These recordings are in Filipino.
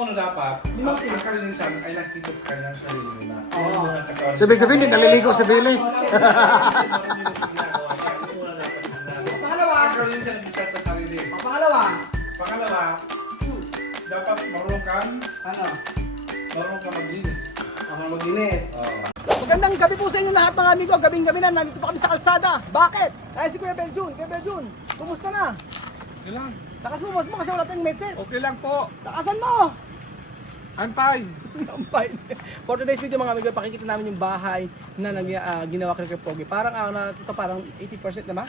Ano dapat? Ang kalinisan ay nakita sa kanyang sarili na. Sabi-sabi, hindi naliligo si Billy. Pangalawa, ang kalinisan ay sa sarili. Pangalawa, Dapat marunong kang maglinis. maglinis. Oo. Magandang gabi po sa inyo lahat mga amigo. Gabing-gabi na, nandito pa kami sa kalsada. Bakit? Dahil si Kuya Beljun. Kuya Beljun, kumusta na? Okay lang. Takas mo, boss mo kasi wala tayong medset. Okay lang po. Takasan mo! I'm fine. I'm fine. For today's video mga amigo, pakikita namin yung bahay na ginawa kay Kuya Pogi. Parang ito parang 80% na ba?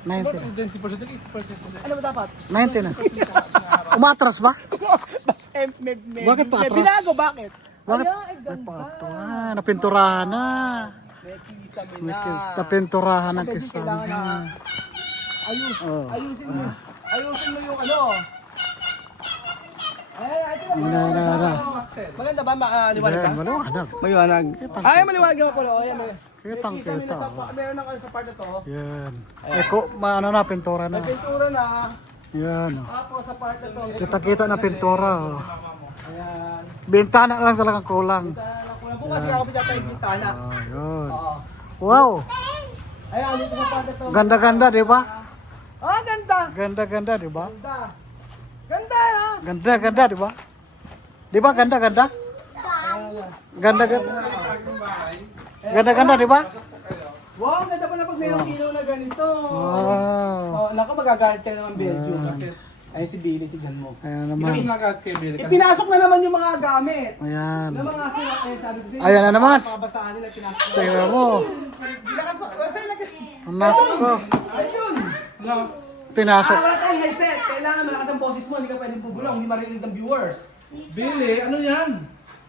90 na. 20%. Ano ba dapat? 90 na. Umatras ba? Bakit pa May atras? binago, bakit? Bakit? Ay, ganda. Napinturahan na. May kisame May na. napinturahan ng Medyo kailangan na Oh. ayusin mo yung ano. Ay, ito Na. maganda ba? Maliwanag ka? Yan, maliwanag. Maliwanag. Kitang- Ay, maliwanag naman pala. Oh, yan, may Kitang-kita, kisame na oh. meron na sa part na to. Yan. Ano na, pintura na. May pintura na. Yan. Oh. Tapos sa part na to. Kita-kita na pintura. Oh. Ayan. Bintana lang talagang kulang. Bukas ako pa dyan yung bintana. Oh, yun. Oo. Wow. Ayan, dito sa part na to. Ganda-ganda, di ba? Ah, ganda. Ganda-ganda, di ba? Ganda. Ganda na. Ganda-ganda, di ba? Di ba ganda-ganda? Ganda-ganda. Ganda-ganda, di ba? Wow, ganda pa na pag mayroong kilo na ganito. Wow. Oh, naku, magagalit ka naman, Belgium. Ayun si Billy, tignan mo. Ayan naman. Ipinasok na naman yung mga gamit. Ayan. Ng mga sila, sabi ko din. Ayan na naman. Pabasahan nila, pinasok na. Tingnan mo. Lakas pa, basta nag... Anak ko. Ayun! Pinasok. Wala tayong headset. Kailangan malakas ang boses mo, hindi ka pwedeng bubulong, hindi marinig ng viewers. Billy, ano yan?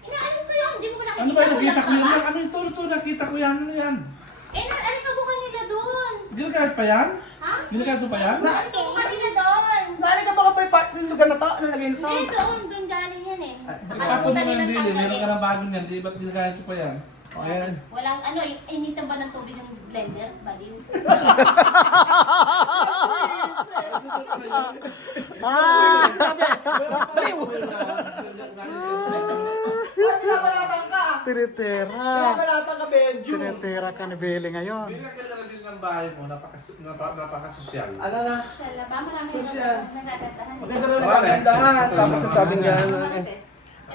Inaalis ko yun, hindi mo ko nakikita. Ano ba nakita ko yan? Ano yung turo nakita ko yan? Ano yan? Ano ka buka nila doon? Ginagamit pa yan? Ha? Ginagamit pa yan? Ano ka buka nila doon? Naalala ka baka pa yung part ng lugar na to? Nalagay na to? Hindi, doon galing yan eh. Ipapon mo Nakalimutan ng nilang Billy, meron ka tanggalin. ng bagong yan. Di ba't ginagamit pa yan? O, ayan. Walang initan ba ng tubig yung blender? Baliw. Ah! Baliw! Ay, pinabalatan ka! Tinitira. Pinabalatan ka, Belgium! Tinitira ka ni Billy ngayon. Billy, ang ganda din ng bahay mo. Napakasosyal. Ano na? Shala ba? Marami Social. nagagandahan. Maganda rin nagagandahan. Tapos sasabing gano'n.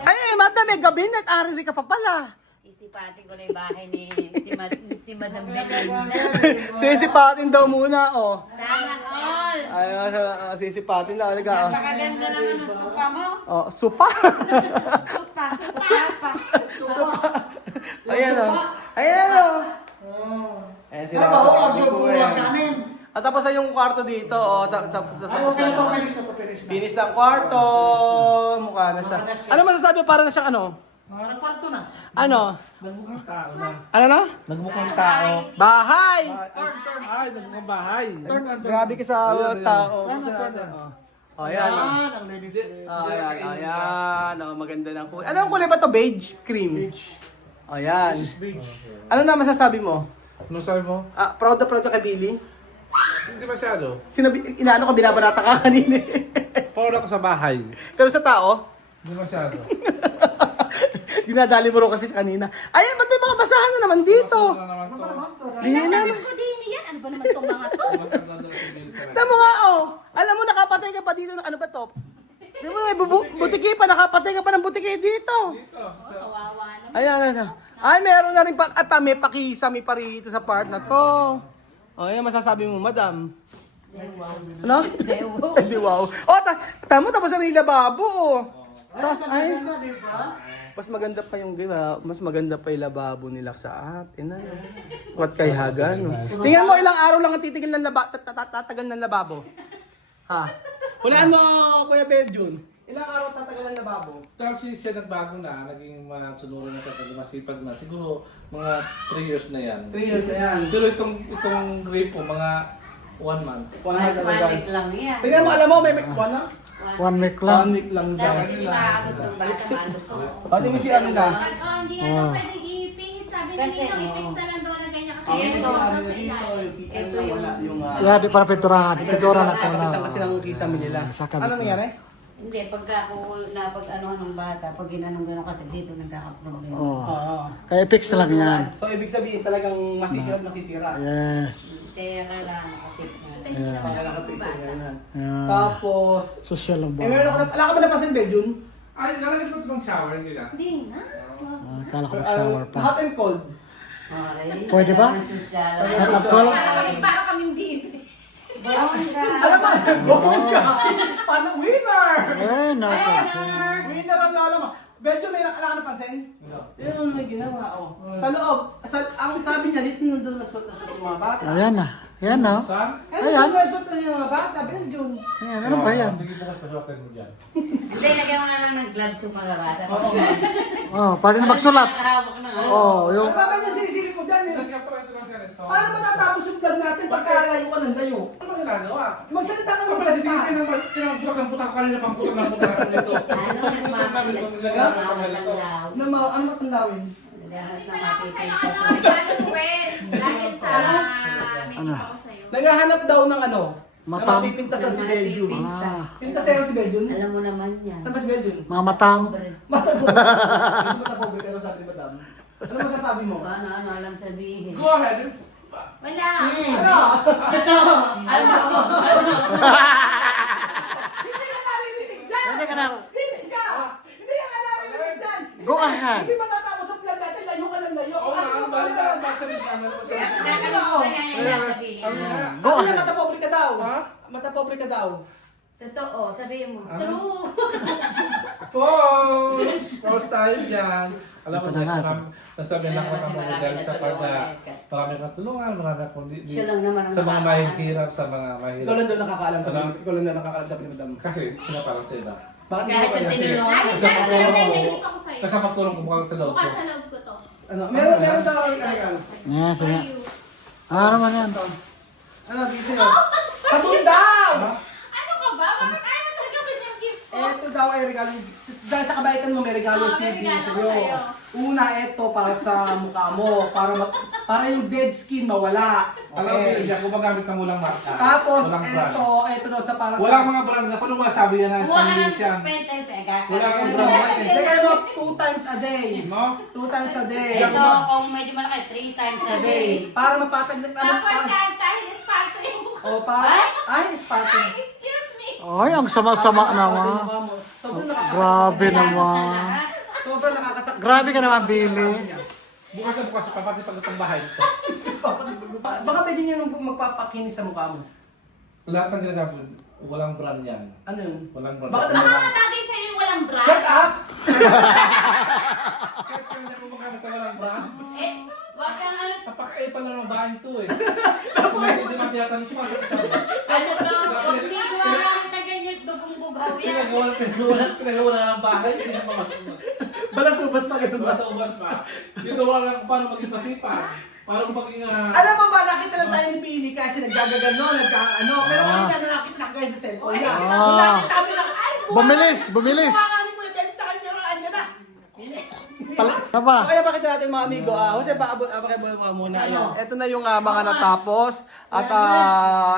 Ay, madam, may gabinet. Ari ka pa pala. Sisipatin ko na yung bahay ni si Madam Belinda. Sisipatin daw muna, oh. Sana all! Ay, sisipatin na alaga, oh. Napakaganda naman ng supa mo. Oh, supa. Supa. Ayan, oh. Ayan, oh. Ayan sila sa At tapos na yung kwarto dito, oh. Tapos na. Binis ng kwarto. Mukha na siya. Ano masasabi para na siyang ano? Kwarto na. Ano? Nagmukhang tao na. Ano na? Nagmukhang tao. Bahay! Ay, nagmukhang bahay. Grabe ka sa tao. Oh, ayan. Ang ladies. Ayan, ayan. Oh, maganda ng kulay. Ano ang kulay ba to? Beige? Cream? Ayan. Ano na masasabi mo? Ano sabi mo? Proud ka kay Billy? Hindi masyado. Inaano ka, binabanata ka kanina eh. Proud ako sa bahay. Pero sa tao, Hindi masyado. dinadali mo rin kasi kanina. Ayan, ba't may mga basahan na naman dito? Ano naman to? Hindi naman. Ko din yan. Ano ba naman itong mga to? Tama nga, oh. Alam mo, nakapatay ka pa dito. Ano ba to? Di mo, may butiki pa. Nakapatay ka pa ng butiki dito. Kawawa naman. Ayan, ayan. Ay, meron na rin may pakisami pa rito sa part na to. O, ayan masasabi mo, madam. Ano? Hindi, wow. O, tamo, tapos na rin yung lababo, oh. Ay, mas maganda pa yung, mas maganda pa yung lababo nila sa atin. Ano? What kay Haga, no? Tingnan mo, ilang araw lang ang titigil ng tatagal ng lababo. Ha? Hulaan mo, Kuya Beljun. Ilang araw tatagal ng lababo? Dahil siya nagbago na, naging masunuran na siya, masipag na. Siguro mga 3 years na yan. 3 years na yan. Pero itong grape po, mga 1 month. 1 month na One lang yan. Tingnan mo, alam mo, may 1 lang? 1 week lang. 1 week lang siya. Dapat hindi maaabot ng bata maano to. Pati mo si ano na. Hindi nga na pwede ipingit. Sabi Kasi, nila, ipingit na lang daw na ganyan. Kasi Ito, ito, ano sa dito, ilalim. ito yung... Yeah, di para pinturahan. Pintura na ko Nakakita na. kasi ng kisame nila. Sa Ano kabit. nangyari? Hindi, pagka ako napag-ano ng bata, pag ginanong-ganon kasi dito nagkakaproblema. Oo. Kaya fix lang yan. So, ibig sabihin talagang masisira at masisira. Yes. Kaya kailangan makafix na. Yeah. Kaya nakapix na yan. Yeah. Tapos, Social lang ba? meron ako na, wala ka ba napasin bed yun? Ay, nalagay ko ito ng shower nila. Hindi na. Kala ko shower pa. Hot and cold. Okay. Pwede ba? Hot and cold? Para kaming bibi. Alam mo, bongga! Paano? Winner! Eh, nakaka. Winner ang lola mo. Medyo may nakala ka napansin? Yun ang may ginawa, oh. Sa loob, ang sabi niya, dito nandun nagsuot na yung mga bata. Ayan na. Ayan na. Saan? Ayan, nagsuot na yung mga bata, Belgium. Ayan, ano ba yan? Sige, bukas pasuotin mo dyan. Hindi, lagyan mo na lang ng gloves yung mga bata. Oh, pwede na magsulat. Nakahawak na. Oh, yung... Ano ba ba yung sinisilip mo dyan? Eh? Lagyan pa rin ito ng ganito. Paano matatapos yung vlog natin pagka layo ka ng layo? Ano ba ginagawa? Magsalita ka ng Kapag magsalita. tinambutak ng putak kanina pang putak ng putak nito. Ano, nagmamalat. Ano matanlawin? Naghahanap Hindi na pala ako sa'yo. makikita Ano, sa... regalo ko eh. Dahil sa meeting ako sa'yo. Naghahanap daw ng ano? Matang. Na mapipintasan si Belgium. Ah. Pintas sa'yo si Belgium? Alam mo naman yan. Ano ba si Belgium? Mga matang. Matapobre pero sabi ni Madam. Ano masasabi mo? Ano, alam sabihin. Go ahead. Wala. Ano? Alam mo. Hindi ka narinig dyan! Pwede ka na. Hindi ka! Hindi ka narinig dyan! Go ahead. Hindi matatapos ang vlog natin, layo ka ng layo. Oo Kasi nga, kung ba paano na naman. ba sa examen mo? Yes, Nakakalimutan nga niya sabihin. Go Ako na ahead. matapobre ka daw. Ha? Matapobre ka daw. Totoo, sabihin mo. True. False! False tayo dyan. Alam mo, Ito na nga, nasabi lang ko Kasi ng marami dahil sa natulungan pagka eh. marami kang tulungan, marami kang Siya lang naman ang sa mga nakakaalam. mahihirap, sa mga mahirap. Ikaw lang daw nakakaalam sa Ano? Ikaw lang daw nakakaalam sa Madam. Kasi, pinaparang sa iba. Bakit Kahit hindi ang ka tinulungan Dahil mo dyan, sa kaya alam may mo. naisip ako sa'yo. Kasi magtulong ko bukas sa loob ko. Bukas sa loob ko to. Ano? Meron daw ang regalo. Yes, For sige. you. Ah, naman yan. Ano, dito yun? Sabon daw! Ano ka ba? Bakit ayaw mo talaga ba yung gift ko? Ito daw ay regalo. Dahil sa kabaitan mo, may regalo Oo, si may regalo Dino ko sa'yo. Una, ito para sa mukha mo. Para yung dead skin mawala. Alam mo Okay. yun, yan, kung magamit ka mo lang marka. Tapos, Walang brand. ito daw sa para sa... Walang mga brand na. Paano masabi yan na Kumuha ka ng English yan? pentel pega. Wala kang brand. Lagay mo 2 times a day. No? 2 times a day. Ito, kung medyo malaki, 3 times a A day. day. Para mapatag na... Tapos dahil esparto yung mukha. O, para... Ay, spatula. Ay, excuse me. Ay, ang sama-sama naman. Sobrang nakakasak. Grabe Kailangan sa naman. lahat. Sobrang nakakasak. Grabe ka naman, Billy. Bukas na bukas, papati pag itong bahay. Baka pwede niyo nung magpapakinis sa mukha mo. Lahat ng ginagamit, walang brand yan. Ano yun? Walang brand. Bakit Baka matagay sa'yo yung walang brand. Shut up! Kahit kanya kung magamit ka walang brand. Eh, wag kang ano, Napaka-epal na ng bahay ito eh. Hindi naman tinatanong sumasagot sa ano to, huwag hindi ko alam na ganyan, dugong bugaw yan. Pinagawa na ng bahay. Hindi na mga Balas ubas pa ganun ba? sa ubas pa. Dito wala lang kung paano maging pasipan. Paano maging... Alam mo ba, nakita lang tayo ni Pili kasi nagagagano, nagka-ano. Pero kanina na nakita na guys sa cellphone niya. Ah. Kung nakita kami lang, ay, Bumilis, bumilis. Kumakanin mo yung belly sa kanya, pero andyan na. Ano ba? So kaya pakita natin mga amigo, Jose, pakibuhay mo muna. Ayan. Ito na yung mga natapos. At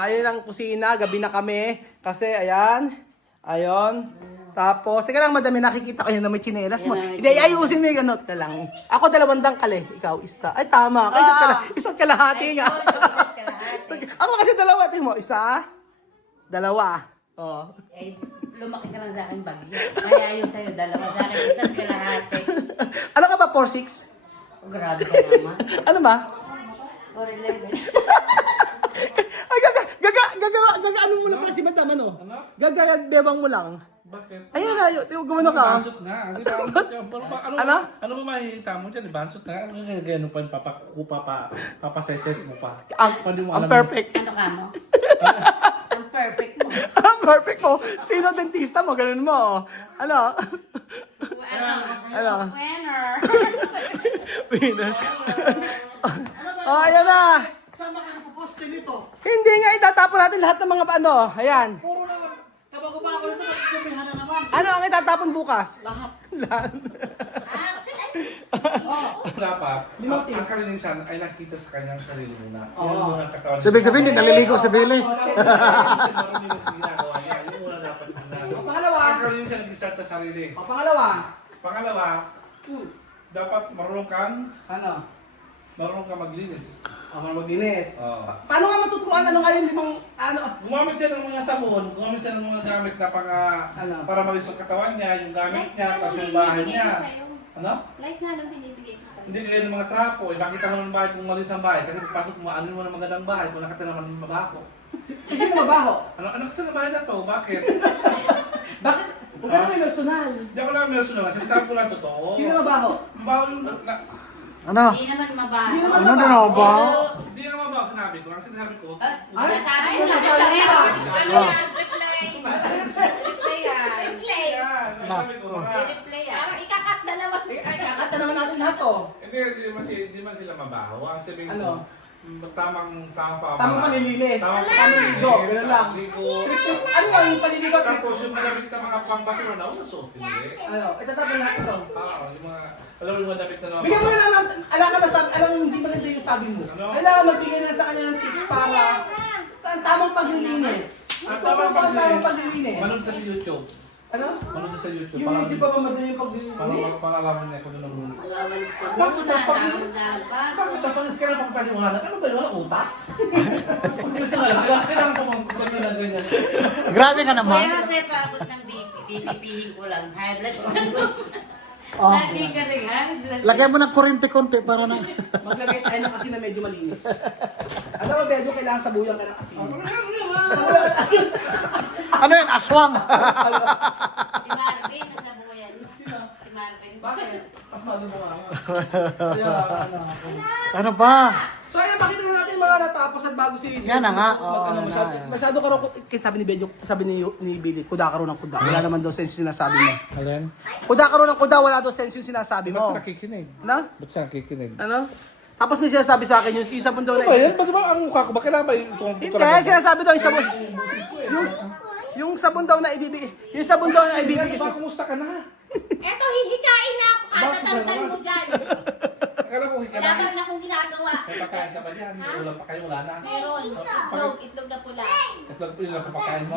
ayun ang kusina, gabi na kami. Kasi ayan, ayon. Tapos, teka lang madami, nakikita ko yun na may tsinelas mo. Yan, Hindi, ayusin mo yung ganot ka lang. Ako 2 dangkal eh, ikaw isa. Ay tama, kayo isa't kalahati nga. Ako kasi 2, tingin mo, 1, 2. Oh. Eh, lumaki ka lang sa akin bagyo. Kaya yun sa'yo, 2 sa akin, isa't kalahati. Ano ka ba, 4'6"? Oh, grabe ka naman. Ano ba? 4'11". Ay, ano mo lang pala si madam, ano? Ano? Bebang mo lang. Bakit? Ayun na, gumano ka. Bansot nga. Di ba? Ano? Ano ba makikita mo dyan? Bansot nga. Ano nga gano'n pa yung papasaysays mo pa? Pwede mo Ang alam perfect. Ano ka mo? Ang perfect mo. Ang perfect mo. Sino dentista mo? Ganun mo. Ano? Ano? Winner. Oh, ayan na. Saan ba ka nagpo-poste nito? Hindi nga, itatapon natin lahat ng mga ano. Ayan. Puro na lang. Kapag ako nito, sabihan na naman. Ano ang itatapon bukas? Lahat. Dapat, ang kalinisan ay nakita sa kanyang sarili muna. Yan Oo. muna ang katawan. Sabihin, hindi naliligo si Billy. Marunong yung ginagawa niya. Yung una dapat yung Pangalawa. Pagkaroon siya nag-start sa sarili. Pangalawa. Pangalawa, Hmm. dapat marunong kang maglinis. Maglinis. Oo. Paano nga matuturuan? Ano nga yung limang, Gumamit siya ng mga sabon, gumamit siya ng mga gamit na para malis ang katawan niya, yung gamit Like niya, nga tapos nung yung bahay binibigay niya. ko sa'yo. Ano? Like nga nung binibigay ko sa'yo. Hindi kaya ng mga trapo, makita mo ng bahay kung malis ang bahay, kasi pagpasok mo, ano mo ng magandang bahay, kung nakita naman mabaho. Sino mabaho? Ano ka na bahay na to? Bakit? Bakit? Huwag ka naman personal. Hindi ako namin meron kasi sinasabi ko lang totoo. Sino mabaho? Mabaho yung... Ano? Hindi naman mabaho. Hindi naman Ano na mabaho. ba? Hindi naman mabaho sinabi ko. Ang sinasabi ko, Nasabi mo Ay, na nasabi mo. Ano yan? Reply. Reply yan. Play. yan, ang sabi ko, mga... Reply yan. Parang ikakat na naman. Ay, kakata naman natin lahat to. Hindi man sila mabaho. Ang sabihin ko, tamang Tamang panilinis. Tamang ligo. Ganun lang. Ano nga yung paniligo? Tapos yung magamit na mga pangbasura na, una suotin eh. Itatapon natin to. Yung mga, alam mo yung mga damit na naman. Bigyan mo na lang, alam ka na sabi, alam mo hindi maganda yung sabi mo. Ano? Kailangan magbigay na sa kanya ng tips para sa tamang paglilinis. Ang tamang paglilinis. Manood ka sa YouTube. Ano? Manood ka sa YouTube. Yung YouTube pa ba madali yung Para paglilinis? makapangalaman niya kung ano nang... Ang awalis ko Bakit muna. ang Nalagpas. Bakit tapos ka lang pagpaliwanag? Ano ba yun? Wala utak? Gusto nga lang. Kailangan ko mga sabi na ganyan. Grabe ka naman. Kaya kasi paabot ng BP. BPPhin ko lang. High blood. Oh. Lagi ka rin, high blood. Lagyan mo ng kuryente konti para na... Maglagay tayo ng asin na medyo malinis. Alam mo, Bedo, kailangan sabuyan ka ng asin. Ano yan? Aswang! Si Marvin, nasa buyan. Si Marvin. Bakit? Mas malumuha nga. Kaya, Ano ba? So ayan, makita na natin mga natapos at bago si... Yan na nga. Oo, Mag-ano, yan. masyado ka raw, sabi ni Bedo, sabi ni Billy, kuda ka raw ng kuda. Wala naman daw sense yung sinasabi mo. Alin? Kuda ka raw ng kuda, wala daw sense yung sinasabi mo. nakikinig? Ano? Ba't siya nakikinig? Ano? Tapos may sinasabi sa akin yung sabon daw na... Ano ba yan? Ba't ba ang mukha ko? Ba kailangan ba yung Hindi, sinasabi daw yung sabon. Yung sabon daw na ibibigay. Yung sabon daw na ibibigay. Ba, kumusta ka na? Eto, hihikain na ako. Katatanggal mo dyan. Akala ko Wala hikanan. pa rin akong ginagawa. May pagkain ka ba dyan? May ulam pa kayo? Wala na. Meron. Itlog na pula. Itlog lang kapakain mo.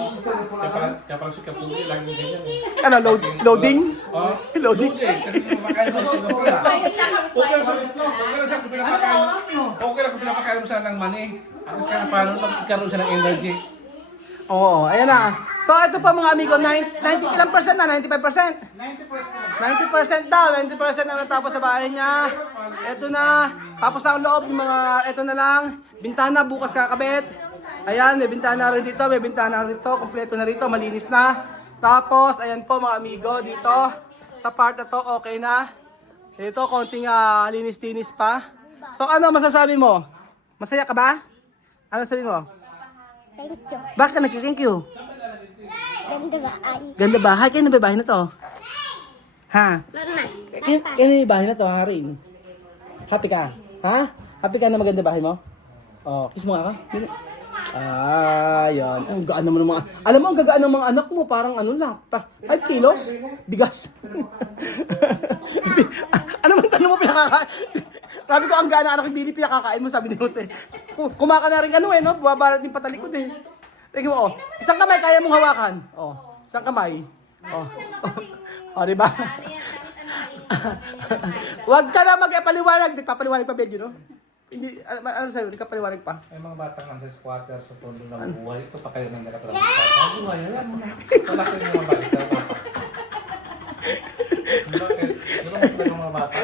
Kaya pala si Kapuli, laging ganyan. Ano, loading? Oh? Loading? Kasi kumakain mo itlog na pula. Okay lang siya kung pinapakain. Okay lang kung pinapakain mo siya ng mani. At kaya paano magkaroon siya ng energy. Oo, ayan na. So ito pa mga amigo, 90 ilang percent na? 95%? 90% daw, 90% na natapos sa bahay niya. Ito na, tapos na ang loob, yung mga, ito na lang, bintana, bukas kakabit. Ayan, may bintana rin dito, may bintana rin dito, kompleto na rito, malinis na. Tapos, ayan po mga amigo, dito, sa part na to, okay na. Ito, konting linis-linis pa. So ano masasabi mo? Masaya ka ba? Ano sabi mo? Thank you. Bakit ka nag-thank you? Ganda ba ay? Ganda bahay. Kaya na ba bahay na to? Ha? Mama. Kaya na yung bahay na to, Haring? Happy ka? Ha? Happy ka na maganda bahay mo? Oh, kiss mo nga ka? Yan. Ang gaan naman ng mga... Alam mo, ang gagaan ng mga anak mo. Parang ano lang. 5 kilos? Bigas. Ano man tanong mo pinakakain? Sabi ko, ang gaan ng anak ni Billy, pinakakain mo, sabi ni Jose. Kumaka na rin ano no? Bumabarat din patalikod eh. Tingnan mo, oh. Isang kamay kaya mong hawakan. Oh, isang kamay. Oh. Oh, di ba? Huwag ka na mag-paliwanag. Di papaliwanag pa, Bedyo, no? Hindi, ano sa'yo? Di ka paliwanag pa. May mga batang nasa squatter sa tondo ng buhay. Ito pa kayo nang nakatulong sa squatter. Buhay, alam mo na. Malaki yung mga balik. Bakit? Di ba mas ng mga bata?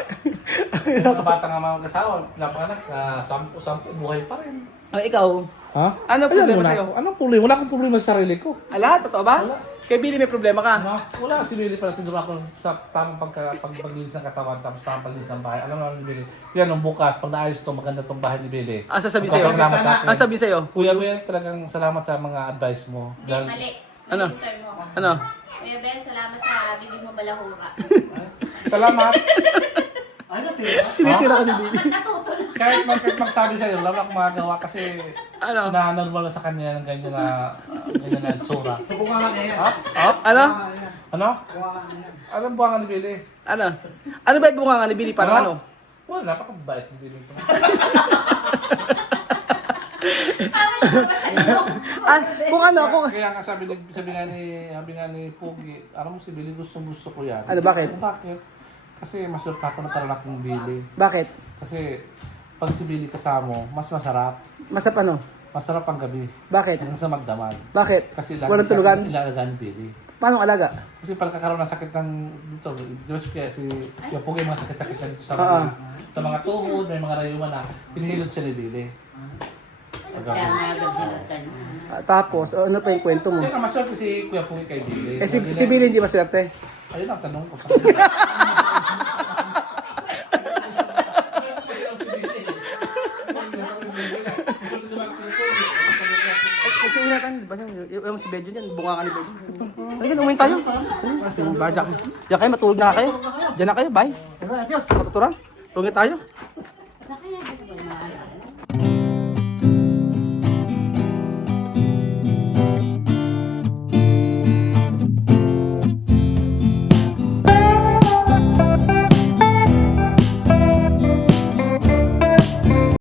Yung mga bata nga mga kasawa, pinapanganak, 10 buhay pa rin. Oh, ikaw? Ha? Ano problema sa'yo? Anong problema? Wala akong problema sa sarili ko. Ala, totoo ba? Wala. Kay Billy may problema ka? Ano? Wala si Billy pala. Tinuro ako sa tamang paglinis ng katawan, tapos tamang paglinis ng bahay. Alam mo naman ni Billy. Yan, nung bukas, pag naayos ito, maganda itong bahay ni Billy. Ah, sasabihin sa'yo? Salamat sa akin. Ah, sabihin sa'yo? Kuya Bel, talagang salamat sa mga advice mo. Hindi, mali. Ano? Yung turn mo. Ano? Kuya Ben, salamat sa bibig mo balahura. Salamat. Tinitira ka ni Billy. Ba't natuto na? Kahit magsabi sa'yo, wala akong magagawa kasi Ano? na-normal na sa kanya ng ganyan na tsura. Subukan niya yan. Ha? Ano? Ano? Buwakan niya yan. Anong buwangan ni Billy? Ano? Ano ba yung bunga nga ni Billy? Parang ano? Wala, napakabait ni Billy. Ah, kung ano, kung... Kaya nga sabi nga ni Pogi, alam mo si Billy gusto ko yan. Ano, bakit? Bakit? Kasi mas surta ko na parang akong Billy. Bakit? Kasi pag si Billy kasama mo, mas masarap. Masarap ano? Masarap ang gabi. Bakit? Hanggang sa magdamag. Bakit? Kasi Walang tulugan? Ilalagaan ni Billy. Paano alaga? Kasi pagkakaroon ng sakit ng dito, Diyos kaya si yung Pogi mga sakit-sakit na dito sa mga tuhod, may mga rayuman na pinihilot siya ni Billy. Kaya nga gagawin. Tapos, ano pa yung kwento mo? Kaya ka maswerte si Kuya Pogi kay Billy. Eh, si Billy hindi maswerte. Ayun ang tanong ko sa Nagsiunatan, di ba yung si Benjo yan, bunga ka ni Benjo. Ayun, umuwi tayo. Diyan kayo, matulog na kayo. Diyan na kayo, bye. Adios. Matuturan, tulungin tayo.